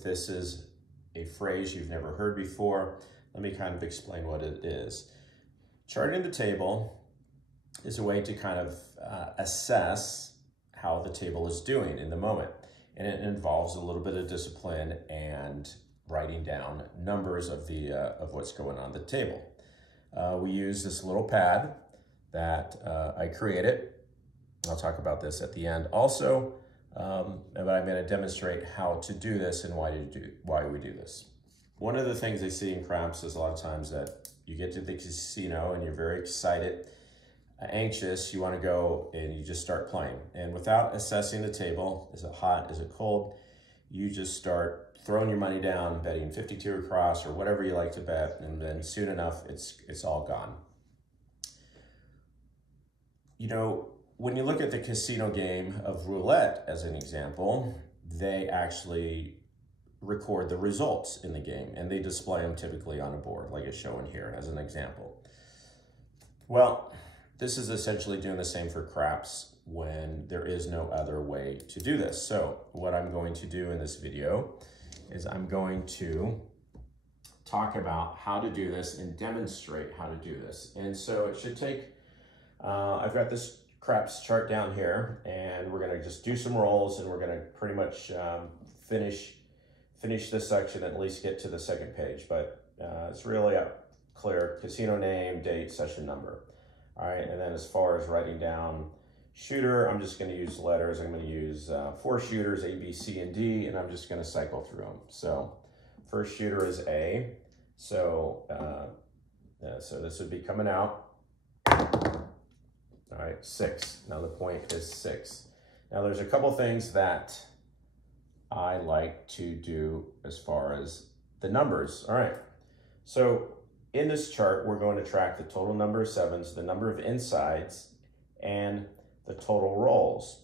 if this is a phrase you've never heard before, let me kind of explain what it is. Charting the table is a way to kind of assess how the table is doing in the moment. And it involves a little bit of discipline and writing down numbers of what's going on the table. We use this little pad that I created. I'll talk about this at the end also, but I'm going to demonstrate how to do this and why we do this. One of the things I see in craps is a lot of times that you get to the casino and you're very excited, anxious, you want to go and you just start playing. And without assessing the table, is it hot, is it cold, you just start throwing your money down, betting 52 across or whatever you like to bet, and then soon enough, it's all gone. You know, when you look at the casino game of roulette as an example, they actually record the results in the game and they display them typically on a board like it's shown here as an example. Well, this is essentially doing the same for craps when there is no other way to do this. So what I'm going to do in this video is I'm going to talk about how to do this and demonstrate how to do this. And so it should take, I've got this craps chart down here and we're gonna just do some rolls and we're gonna pretty much finish this section, at least get to the second page. But it's really clear: casino name, date, session number. All right, and then as far as writing down shooter, I'm just going to use letters. I'm going to use 4 shooters, A, B, C, and D, and I'm just going to cycle through them. So first shooter is A. So, so this would be coming out. All right, 6. Now the point is 6. Now there's a couple things that I like to do as far as the numbers. All right, so in this chart, we're going to track the total number of 7s, the number of insides, and the total rolls.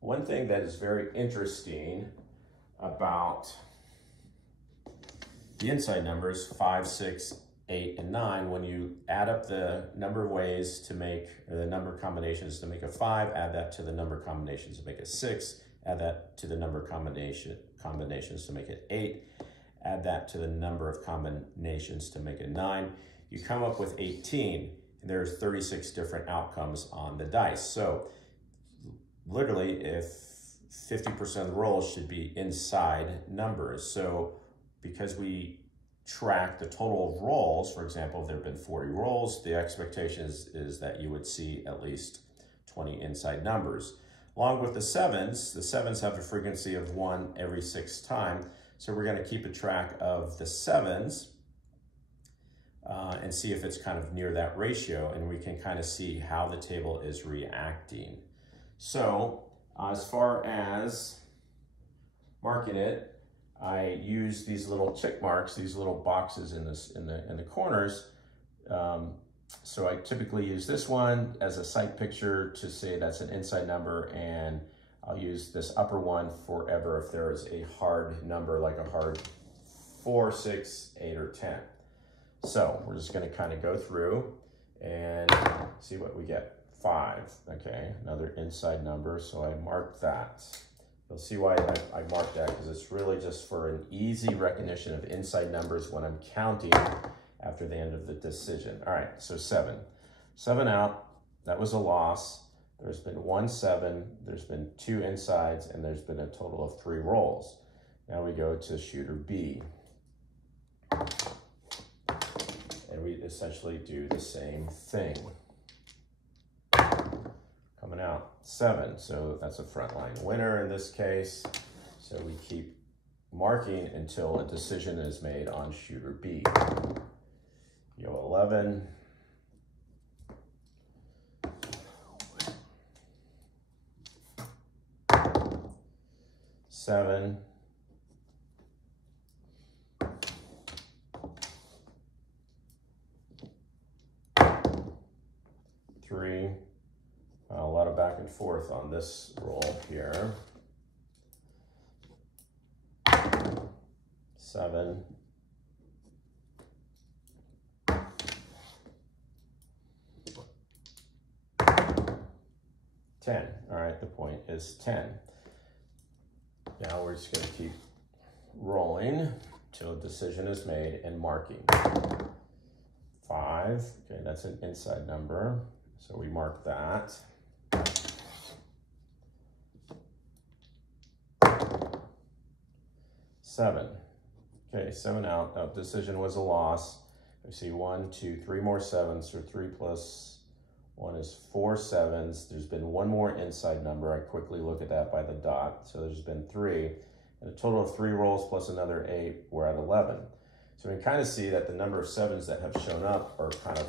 One thing that is very interesting about the inside numbers, 5, 6, 8, and 9, when you add up the number of ways to make, or the number of combinations to make a 5, add that to the number of combinations to make a 6, add that to the number of combinations to make it 8, add that to the number of combinations to make it 9, you come up with 18. And there's 36 different outcomes on the dice. So literally, if 50% of the rolls should be inside numbers. So because we track the total of rolls, for example, if there have been 40 rolls, the expectation is that you would see at least 20 inside numbers. Along with the 7s have a frequency of 1 every 6th time. So we're going to keep a track of the 7s and see if it's kind of near that ratio, and we can kind of see how the table is reacting. So as far as marking it, I use these little check marks, these little boxes in the corners. So I typically use this one as a sight picture to say that's an inside number, and I'll use this upper one forever if there is a hard number, like a hard 4, 6, 8, or 10. So we're just going to kind of go through and see what we get. 5, okay, another inside number, so I marked that. You'll see why I marked that, because it's really just for an easy recognition of inside numbers when I'm counting after the end of the decision. All right, so 7. 7 out, that was a loss. There's been 1 7, there's been 2 insides, and there's been a total of 3 rolls. Now we go to shooter B. And we essentially do the same thing. Coming out 7, so that's a frontline winner in this case. So we keep marking until a decision is made on shooter B. Yo 11. 7. 3. A lot of back and forth on this roll here. 7. 10. All right, the point is 10. Now we're just going to keep rolling till a decision is made and marking. 5, okay, that's an inside number, so we mark that. 7, okay, 7 out. Now, decision was a loss. I see 1, 2, 3 more 7s, so 3 plus 1 is 4 7s. There's been one more inside number. I quickly look at that by the dot. So there's been 3, and a total of 3 rolls plus another 8, we're at 11. So we can kind of see that the number of 7s that have shown up are kind of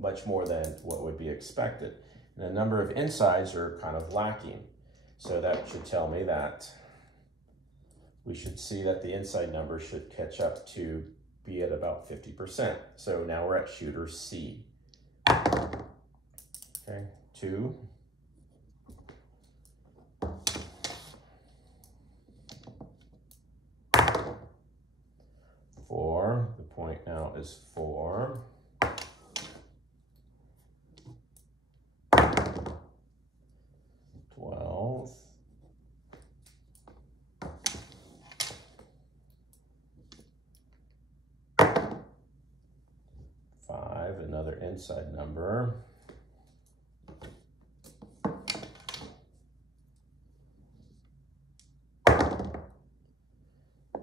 much more than what would be expected. And the number of insides are kind of lacking. So that should tell me that we should see that the inside number should catch up to be at about 50%. So now we're at shooter C. Okay, 2. 4, the point now is 4. 12. 5, another inside number.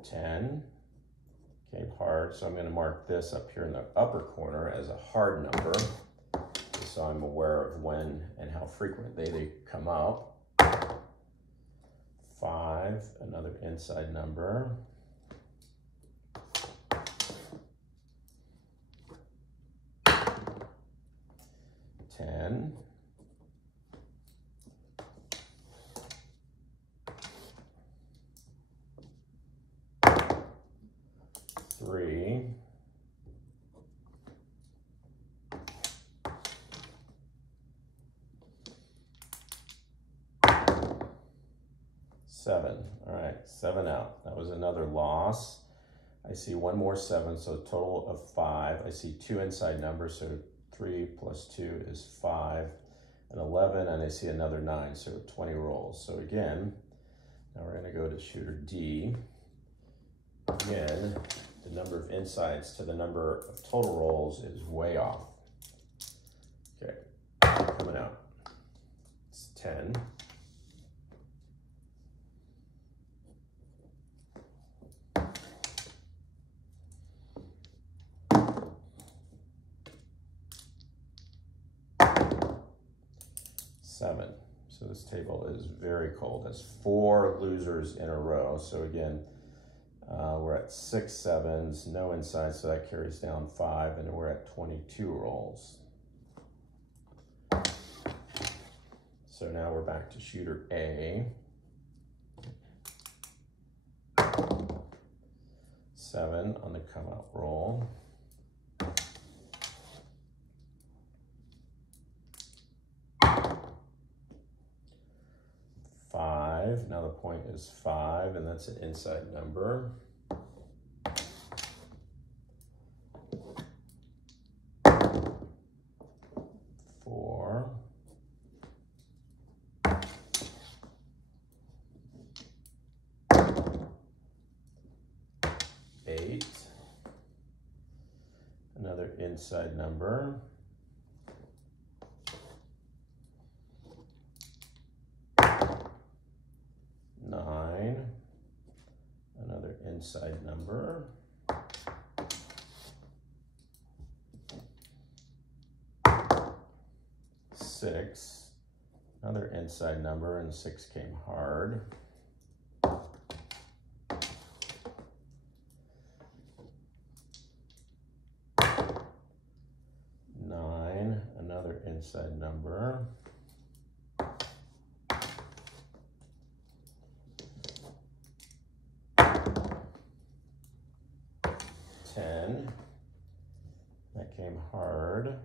10 came hard, so I'm going to mark this up here in the upper corner as a hard number, so I'm aware of when and how frequent they come up. 5, another inside number. 10. 3. 7. All right, 7 out. That was another loss. I see one more 7, so a total of 5. I see 2 inside numbers, so 3 plus 2 is 5, and 11, and I see another 9, so 20 rolls. So again, now we're going to go to shooter D. Again, the number of insides to the number of total rolls is way off. Okay, coming out. It's 10. 7. So this table is very cold. That's 4 losers in a row. So again, we're at 6 7s, no inside, so that carries down 5, and we're at 22 rolls. So now we're back to shooter A. 7 on the come out roll. 5, now the point is 5, and that's an inside number. 4. 8, another inside number. 9, another inside number. 6, another inside number, and 6 came hard. 9, another inside number. 10, that came hard.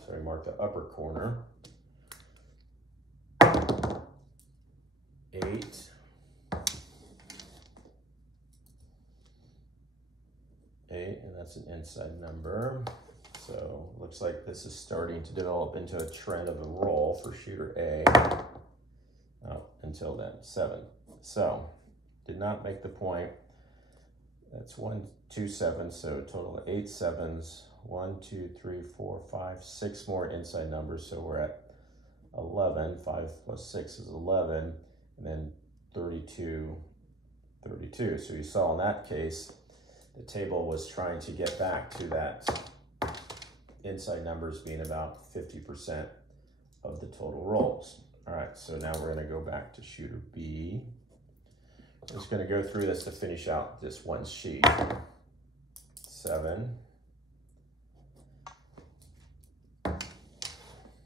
So we mark the upper corner. 8. 8, and that's an inside number. So looks like this is starting to develop into a trend of a roll for shooter A. Oh, until then, 7. So, did not make the point. That's 1, 2, 7, so total of 8 sevens. 1, 2, 3, 4, 5, 6 more inside numbers, so we're at 11. 5 plus 6 is 11, and then 32, 32. So you saw in that case, the table was trying to get back to that inside numbers being about 50% of the total rolls. All right, so now we're gonna go back to shooter B. I'm just gonna go through this to finish out this one sheet. 7.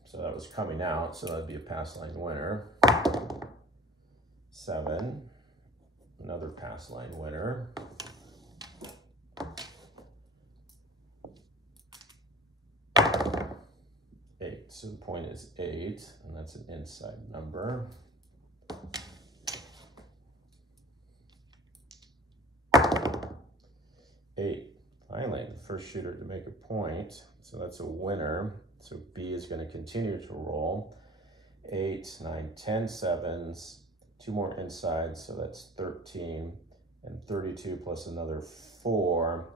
So that was coming out, so that'd be a pass line winner. 7, another pass line winner. 8, so the point is 8, and that's an inside number. 8, finally, the first shooter to make a point, so that's a winner. So B is going to continue to roll. 8, 9, 10 sevens, 2 more insides, so that's 13, and 32 plus another 4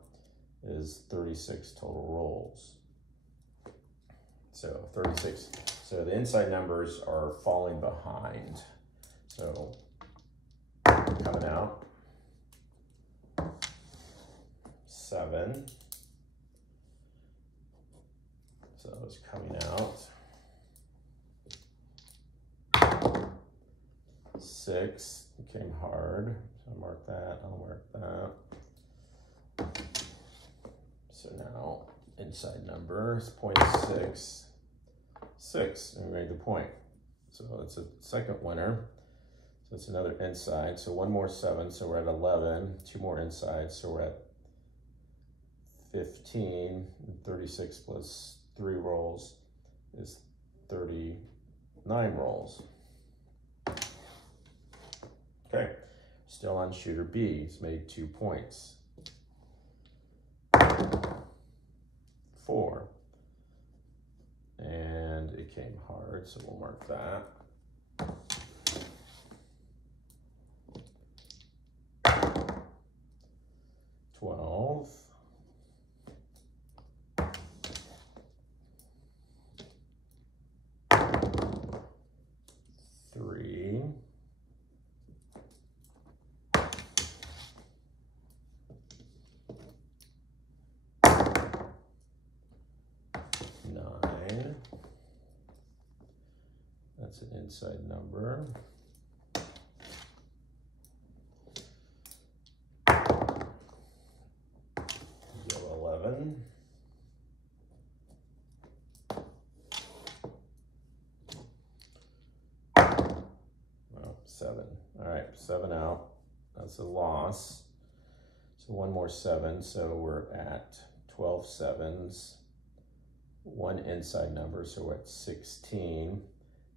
is 36 total rolls. So 36, so the inside numbers are falling behind. So coming out, 7. So that was coming out. 6 became hard. So I'll mark that, I'll mark that. So now inside number is 0.6. 6, and we made the point. So it's a second winner. So it's another inside. So 1 more 7, so we're at 11. 2 more insides, so we're at 15. 36 plus 3 rolls is 39 rolls. Okay, still on shooter B. He's made 2 points. 4. And it came hard, so we'll mark that. 12. 3. 9. That's an inside number. 11. 7. All right, 7 out. That's a loss. So 1 more 7, so we're at 12 sevens. 1 inside number, so we're at 16.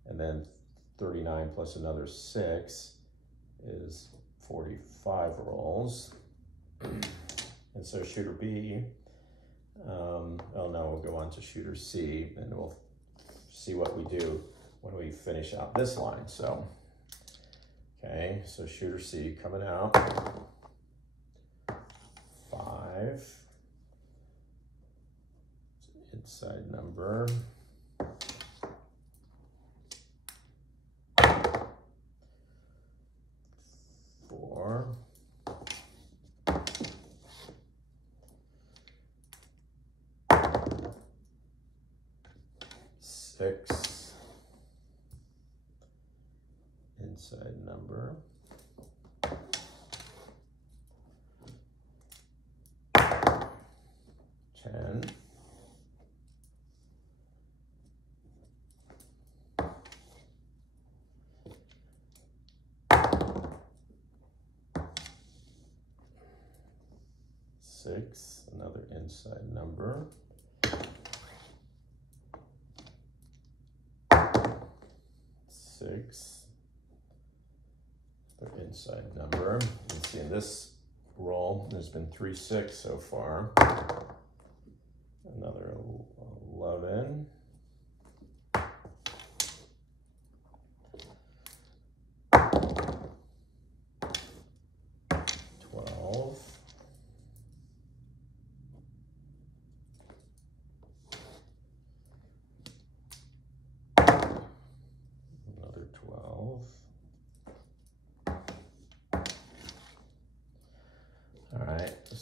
And then 39 plus another 6 is 45 rolls. And so shooter B, oh no, we'll go on to shooter C, and we'll see what we do when we finish out this line. So, okay, so shooter C coming out. 5. Inside number. 4. 6. Inside number. 10. 6, another inside number. 6, the inside number. You can see in this roll, there's been 3 6 so far. Another 11. 6.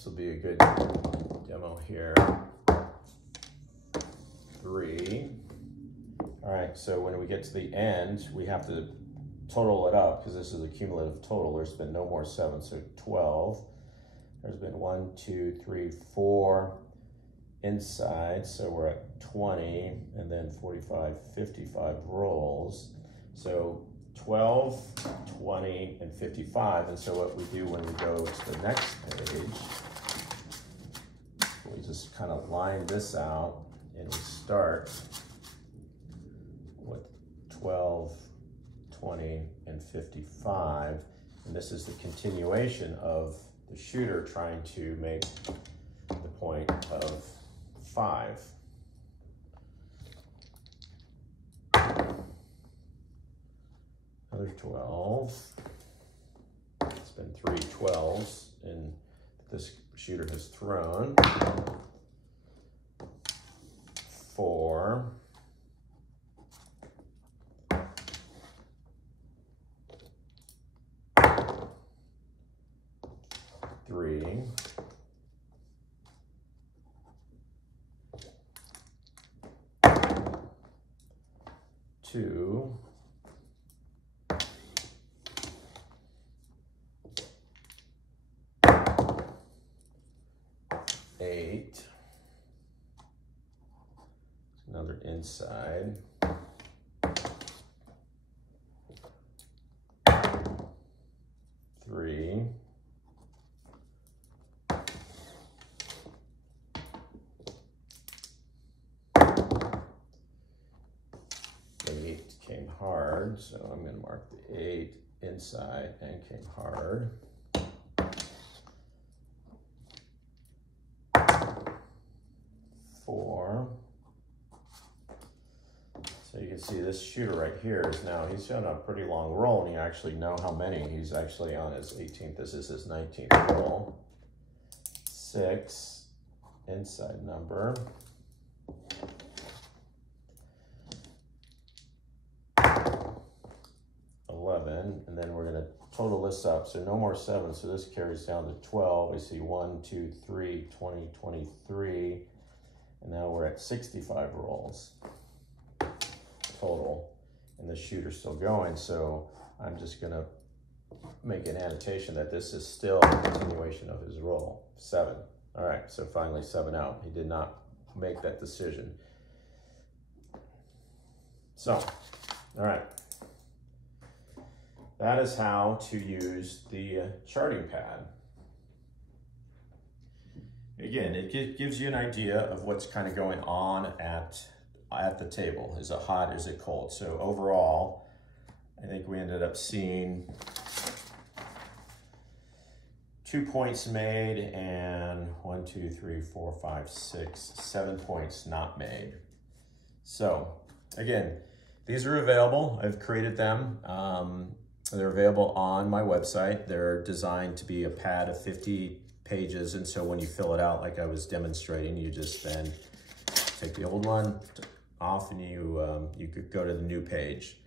will be a good demo here. 3. All right, so when we get to the end, we have to total it up because this is a cumulative total. There's been no more 7, so 12. There's been 1, 2, 3, 4 inside, so we're at 20, and then 45, 55 rolls. So 12, 20, and 55. And so what we do when we go to the next page, we just kind of line this out, and we start with 12, 20, and 55. And this is the continuation of the shooter trying to make the point of 5. Another 12. It's been 3 12s and this shooter has thrown. 4. 3. 2. 8. Another inside. 3. 8 came hard, so I'm going to mark the 8 inside and came hard. 4. So you can see this shooter right here is now, he's shown a pretty long roll, and you actually know how many. He's actually on his 18th, this is his 19th roll. 6, inside number. 11, and then we're going to total this up, so no more 7, so this carries down to 12. We see 1, 2, 3, 20, 23, and now we're at 65 rolls total, and the shooter's still going, so I'm just going to make an annotation that this is still a continuation of his roll. 7. All right, so finally 7 out. He did not make that decision. So, all right. That is how to use the charting pad. Again, it gives you an idea of what's kind of going on at the table. Is it hot, is it cold? So overall, I think we ended up seeing 2 points made and 1, 2, 3, 4, 5, 6, 7 points not made. So again, these are available. I've created them. They're available on my website. They're designed to be a pad of 50 pages. And so when you fill it out, like I was demonstrating, you just then take the old one off and you could go to the new page.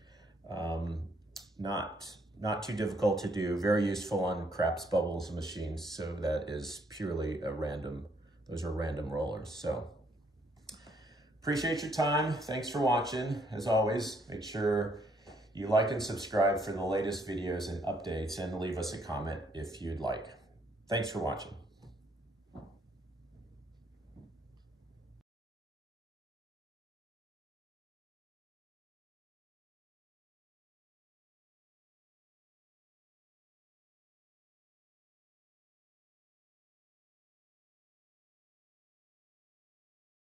Not too difficult to do, very useful on craps, bubbles, machines. So that is purely a random, those are random rollers. So appreciate your time. Thanks for watching. As always, make sure you like and subscribe for the latest videos and updates, and leave us a comment if you'd like. Thanks for watching.